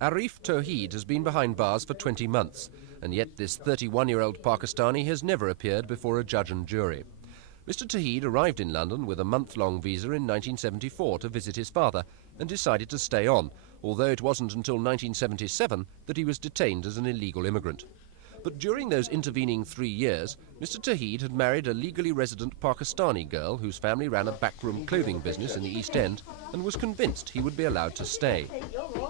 Arif Tawheed has been behind bars for 20 months, and yet this 31-year-old Pakistani has never appeared before a judge and jury. Mr. Tawheed arrived in London with a month-long visa in 1974 to visit his father and decided to stay on, although it wasn't until 1977 that he was detained as an illegal immigrant. But during those intervening 3 years, Mr. Tawheed had married a legally resident Pakistani girl whose family ran a backroom clothing business in the East End and was convinced he would be allowed to stay.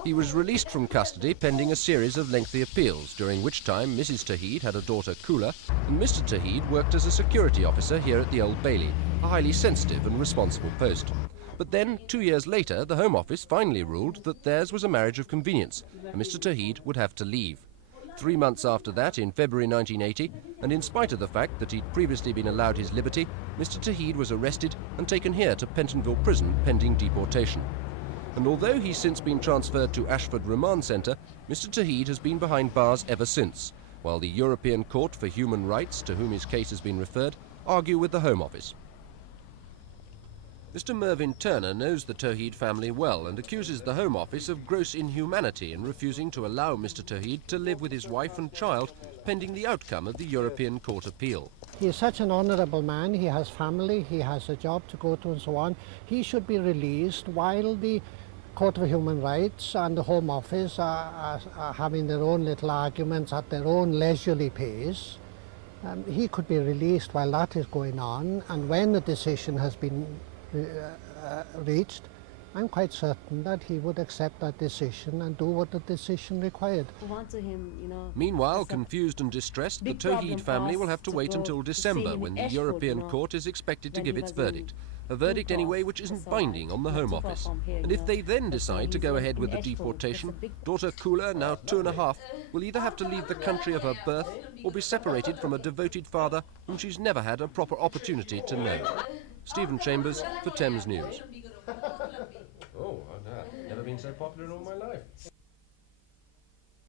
He was released from custody pending a series of lengthy appeals, during which time Mrs. Tawheed had a daughter, Kula, and Mr. Tawheed worked as a security officer here at the Old Bailey, a highly sensitive and responsible post. But then, 2 years later, the Home Office finally ruled that theirs was a marriage of convenience, and Mr. Tawheed would have to leave. 3 months after that, in February 1980, and in spite of the fact that he'd previously been allowed his liberty, Mr. Tawheed was arrested and taken here to Pentonville Prison pending deportation. And although he's since been transferred to Ashford Remand Centre, Mr. Tawheed has been behind bars ever since, while the European Court for Human Rights, to whom his case has been referred, argue with the Home Office. Mr. Mervyn Turner knows the Tawheed family well and accuses the Home Office of gross inhumanity in refusing to allow Mr. Tawheed to live with his wife and child pending the outcome of the European Court appeal. He is such an honourable man, he has family, he has a job to go to and so on. He should be released while the Court of Human Rights and the Home Office are having their own little arguments at their own leisurely pace. He could be released while that is going on, and when the decision has been reached, I'm quite certain that he would accept that decision and do what the decision required. Meanwhile, confused and distressed, the Tawheed family will have to wait until December when the European Court is expected to give its verdict. A verdict anyway which isn't binding on the Home Office. And if they then decide to go ahead with the deportation, daughter Kula, now 2½, will either have to leave the country of her birth or be separated from a devoted father whom she's never had a proper opportunity to know. Stephen Chambers for Thames News. Oh, I've never been so popular in all my life.